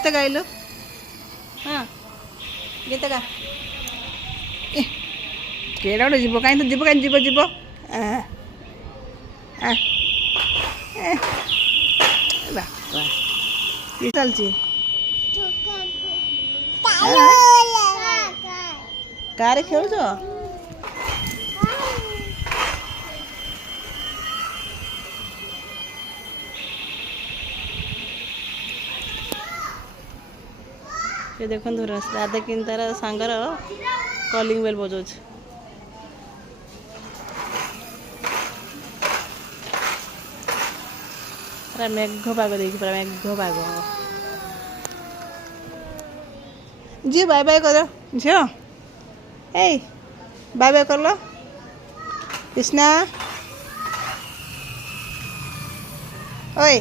गीत गाइलु हाँ गीत गा केड़ा गोटे जीव कहीं तो जीव कहीं जीव जीव बापा ये चलची कार खेलुच ये देखो राधा किन तार सांगर कॉलिंग बेल बजाऊ पूरा मेघ पाग देखी पूरा मेघ पाग जी बाय बाय कर झील ए बाय बाय कर लो कृष्णा ओए